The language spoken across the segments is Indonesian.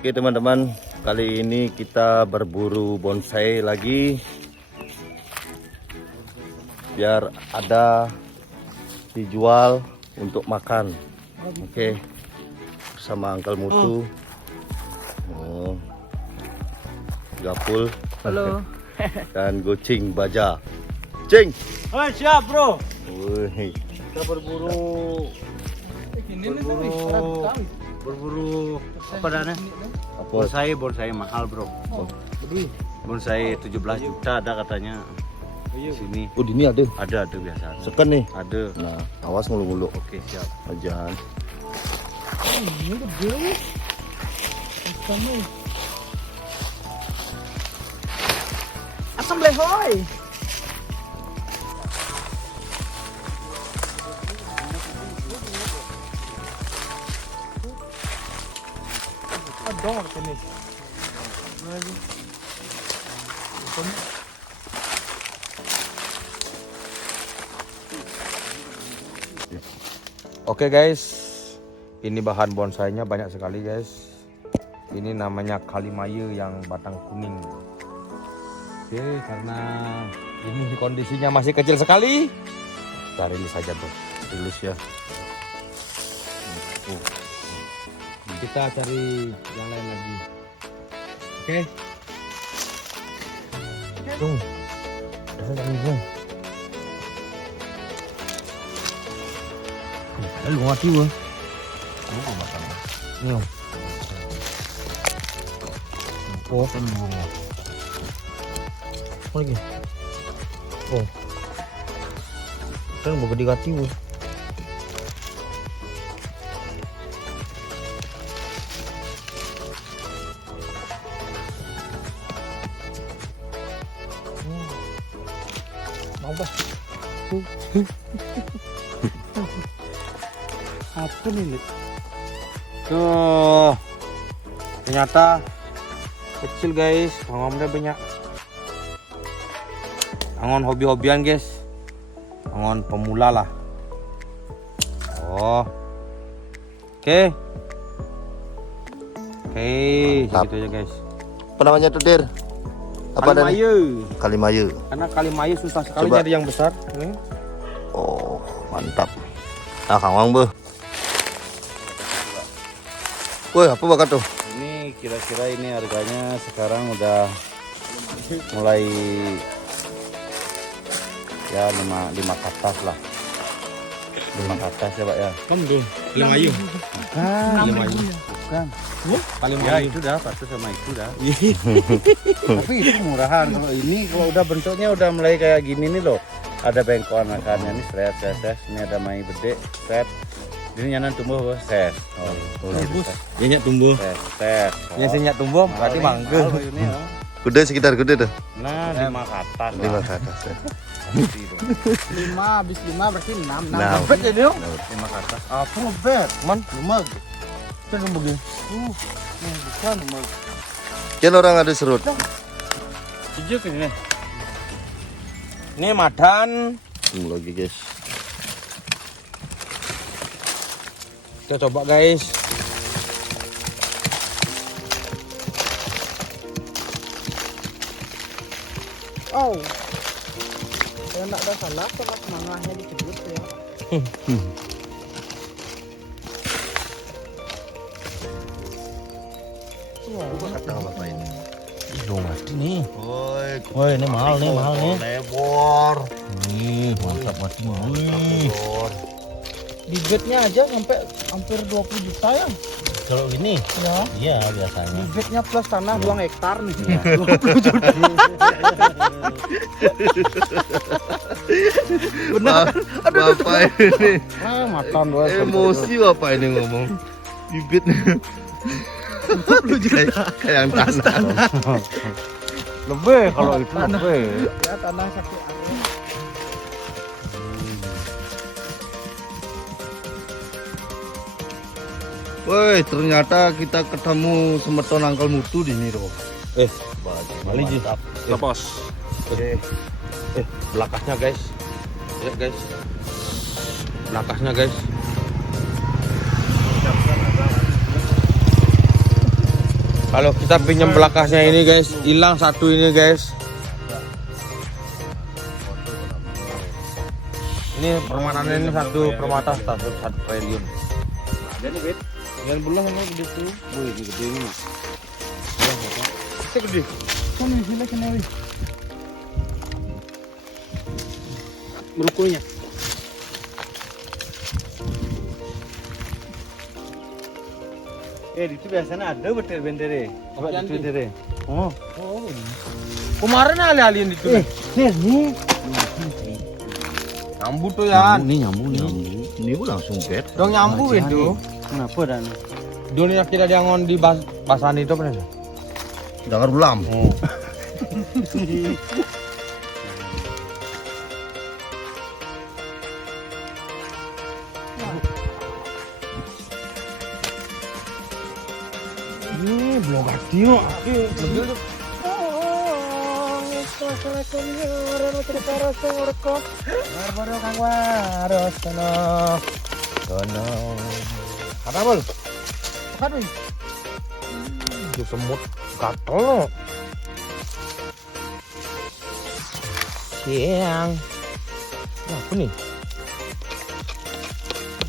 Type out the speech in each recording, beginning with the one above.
Oke teman-teman, kali ini kita berburu bonsai lagi biar ada dijual untuk makan. Oke, bersama Uncle Mutu. Gapul. Halo. Dan Gocing Baja. Cing. Oh, siap bro. Wih. Kita berburu apa dana? Bonsai mahal bro. Bonsai 17 juta ada katanya di sini. Oh, di ini ada Biasa. Seken nih. Ada. Nah, awas ngulu-ngulu. Oke, siap. Ajan. Ini gede. Ikannya. Asam lehoy. Ador ini. Lagi. Oke guys, ini bahan bonsainya banyak sekali guys. Ini namanya kalimayu yang batang kuning. Oke, karena ini kondisinya masih kecil sekali, kita rilis saja bro. Rilis ya. Kita cari yang lain lagi. Oke. Tung. Lu mati gua. Nih. Oh, kan bunga. Oh, lagi. Oh. Kan mau gede hati gua. Mau bah. Apa nih, Lid? Tuh. Ternyata kecil guys, angonnya banyak. Angon hobi-hobian guys. Angon pemula lah. Oh. Oke. Oke, Mantap. segitu aja guys. Apa namanya tuh, Der? Apa dan? Kalimayu. Kalimayu. Karena kalimayu susah sekali Coba. nyari yang besar. Nih. Oh, mantap. Ah, Kang Wang, Bu. Woi, apa bakat tuh? Ini kira-kira ini harganya sekarang udah mulai ya 5 katas lah. 5 katas ya Pak ya. Kamu tuh, kalimayu. Kalimayu. Bukan. Kalimayu. Ya itu dah satu sama itu dah. Tapi itu murahan. Kalau ini kalau udah bentuknya udah mulai kayak gini nih loh. Ada bengkokan akarnya nih set. Ini ada mai gede set. Ini nyanan tumbuh ses. Oh, gitu, ses. Ini tumbuh. Ses. Ini sinyak tumbuh berarti mangga. Ini oh. Gede sekitar gede tuh. Nah, 5 katas. 5 ke atas ya. 5 habis 5 berarti 6. Nah. Dapat jadi dong. 5 katas. Apa ngebet? Man, Lumag. itu tumbuh gini. Bukan lumag. Kan orang ada serut. Sejuk ini. Ini madan. Lagi guys. Kita coba guys. Oh. Saya enggak ada salah kalau manahnya dicebut ya. Kata apa ini? Ih, mati nih. Woi, Woi, ini mahal nih. Lebor. Nih, mantap mati. Wih. Lebor. Bibitnya aja sampai hampir 20 juta ya. Kalau ini, Ya. iya biasanya. Bibitnya plus tanah 2 hektar nih. Benar. Bapak ini Makan dua emosi bapak ini ngomong. Bibit. Kayak yang tanah. Lebih kalau itu lebih. Ya tanah sakit angin. Woi, ternyata kita ketemu semeton Uncle Mutu di sini, Bro. Bali ji. Lepos. Belakangnya guys. Lihat guys. Belakangnya guys. Kalau kita pinjam belakangnya ini guys, hilang satu ini guys. Ini permainannya ini satu permata 1 triliun. Jadi bet, Jangan belah sama gede tuh. wih ini gede ini. Itu gede. Kan di sini kena wih. Merukunya. Itu biasanya ada bener-bener apa itu bener. Oh, Kemarin alih-alihin itu. Nih. Nyambu tuh ya. Ini nyambung nih. Ini gua langsung bet. Dong nyambu itu. kenapa dan? Dunia kita dia ngon di basan itu bener. Dengar belam. Ini belum mati kok. Baru kang waros sono. Ada bol? Aduh. Itu semut gatel. Siang. Ini apa nih?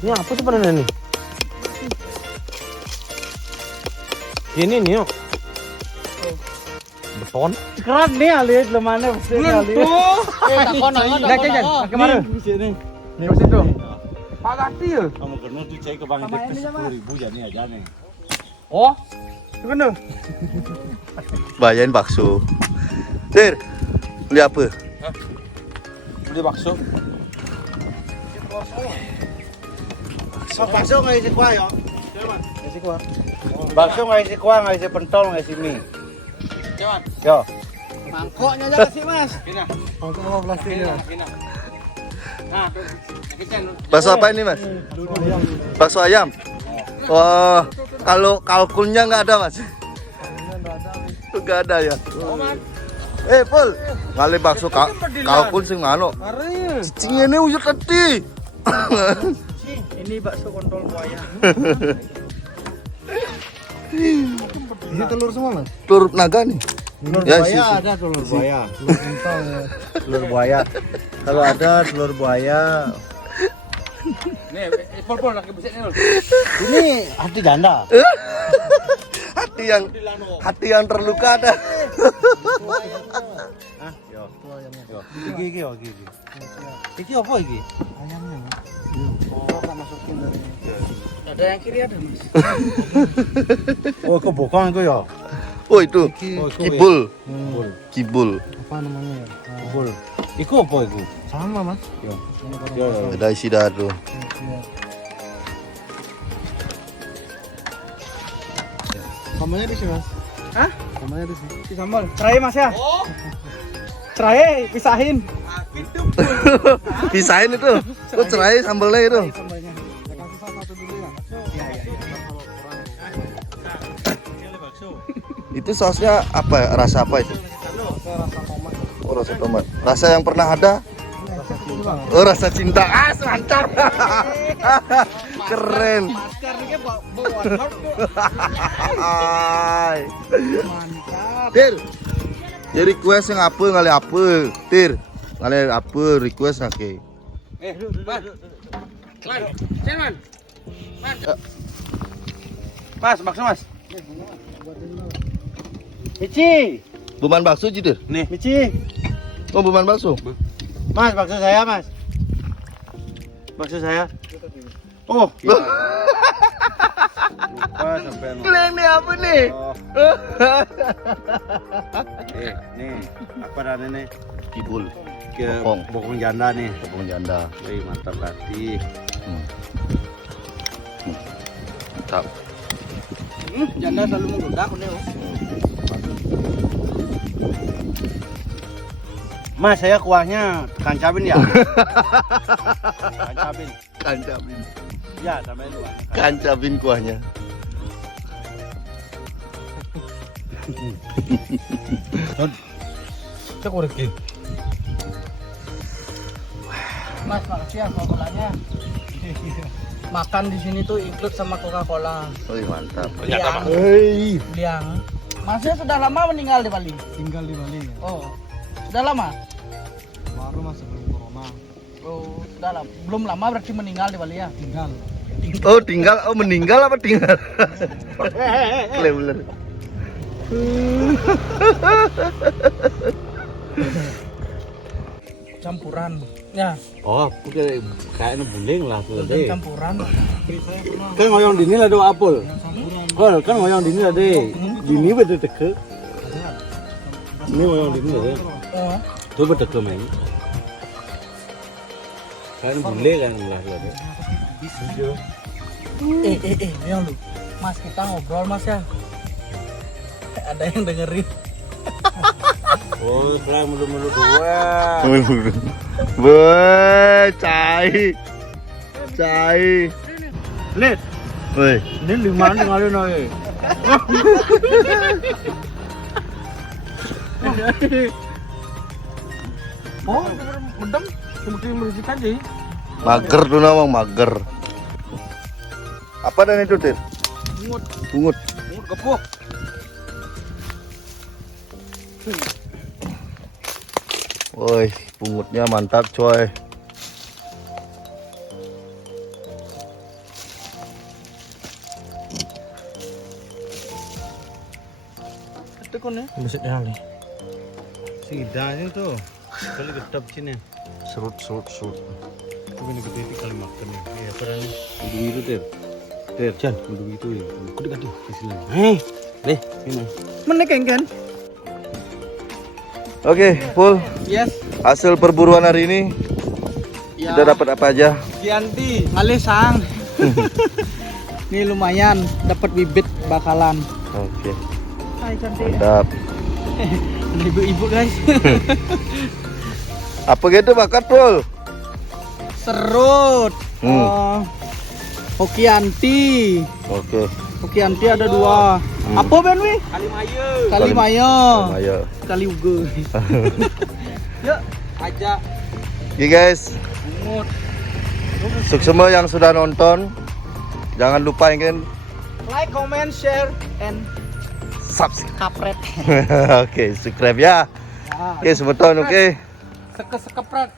Ini apa sebenarnya nih? Ini nih yuk. Beton. Kerat nih alit lemane mesti alit. Kemana? Di sini. Nih mesin tuh. Pak Gatil. Kamu kena tuh cek ke bang Kemarin Dek aja, Mas. 10.000 jadi aja nih. Oh. Itu bener. Bayain bakso. Tir, beli apa? Beli bakso. Bakso nggak isi kuah ya? Isi kuah. Bakso nggak isi kuah, nggak isi pentol, nggak isi mie. Yo. Mangkoknya aja kasih Mas. Pina. Mangkok sama plastiknya. Pina. Nah, Bakso apa ini, Mas? Bakso ayam. Wah, kalau kalkunnya nggak ada, Mas. Nggak ada ya. Pul, ngale bakso kalkun sing anu. Cing ini wujud tadi. Ini bakso kontol buaya. Ini telur semua, Mas. Telur naga nih. Telur Ya, buaya sih. ada telur buaya. Telur buaya. Kalau ada telur buaya, nih, pol lagi besar nih. ini hati ganda. Hati yang terluka ada. Ah, yo. Yo. Iki yo, iki. Iki apa iki? Ayamnya. Tak masukin dari. Ada yang kiri ada Mas. Oh, itu bokong itu ya. Oh itu Oh, itu kibul. Kibul. Kibul. Apa namanya ya? Kibul. Iku apa iku? Sama Mas. Yo. Ini kalau Yo. Ada isi dadu. Sambalnya di sini Mas. Hah? Sambalnya di sini. Di sambal. Cerai Mas ya? Oh. Cerai pisahin. Pisahin itu. Oh cerai sambelnya itu. Sambalnya. Saya kasih satu dulu ya. Iya. Itu sausnya apa? Rasa apa itu? Saya rasa tomat. Oh rasa tomat. Rasa yang pernah ada? Rasa cinta. Oh rasa cinta. Ah mantap. Keren. Masker ini bawa hard kok. Hai. Mantap. Tir. Jadi request yang apa ngali apa? Tir. Ngali apa request nake? Mas. Man. Mas, bakso Mas. Mici. Buman bakso jidir. Nih, Mici. Oh buman bakso. Mas, bakso saya, Mas. Bakso saya. Oh, iya. Lupa sampai lu. Kalian nih apa nih? Oh. Nih, apa namanya nih? Kibul. Ke Bokong. bokong janda nih. Bokong janda. Wih, mantap hati. Mantap. Janda selalu menggoda aku nih. Mas, saya kuahnya kancabin ya. Kancabin. Kancabin. Ya, tambahin dua. Kancabin kuahnya. Cek Riki. Mas, makasih ya soalnya. Makan di sini tuh include sama Coca-Cola. Wih, mantap. Liang. Masnya sudah lama meninggal di Bali? Tinggal di Bali. Oh, sudah lama? Baru masih belum corona. Oh, sudah lama. Belum lama berarti meninggal di Bali ya? Tinggal. Oh, tinggal. Oh, meninggal apa tinggal? Clever. Campuran. Ya, Oh, kayaknya buling lah tuh udang deh. campuran. Kan ngoyong dini lah do apel. Kan ngoyong dini lah deh. Dini betul teke. Ini ngoyong dini lah deh. Oh, Tuh betul teke main. Kayaknya buling kan lah deh. yang lu. Mas, kita ngobrol Mas ya. Ada yang dengerin. Oh, sekarang melu-melu dua. Woi, cai. Cai. Lihat, Woi. ini 5 tinggalin aja. Oh, bedem. Mungkin berisik aja. Mager tuh namang mager. Apa dan itu, Tir? Bungut. Bungut. Bungut gepuk. Woi, bungutnya mantap, coy. Itu kan ya? Masuk dalam nih. Sidanya tuh. Kali gedap sini. Serut. Itu ini gede itu kali makan ya. Iya, peran. Udah itu ter. Ter, Jan, udah itu ya. Kudu kadi di sini. Deh, ini. Menekeng kan? Oke, full. Yes. Hasil perburuan hari ini Ya. kita dapat apa aja? Gianti, Alisang. Ini lumayan dapat bibit bakalan. Oke, Hai cantik. mantap. Ini ibu-ibu guys. Apa gitu bakat, Pul? Serut. Hokianti. Oke. Hokianti ada 2. Apa Ben wi? Kalimayo. Ayo. Kali uge. Yuk, aja. Oke guys, Bungut. untuk semua yang sudah nonton, jangan lupa kan Like, comment, share, and subscribe. kapret. Oke, subscribe ya. Nah, Oke, sebetul. Oke. sekepret.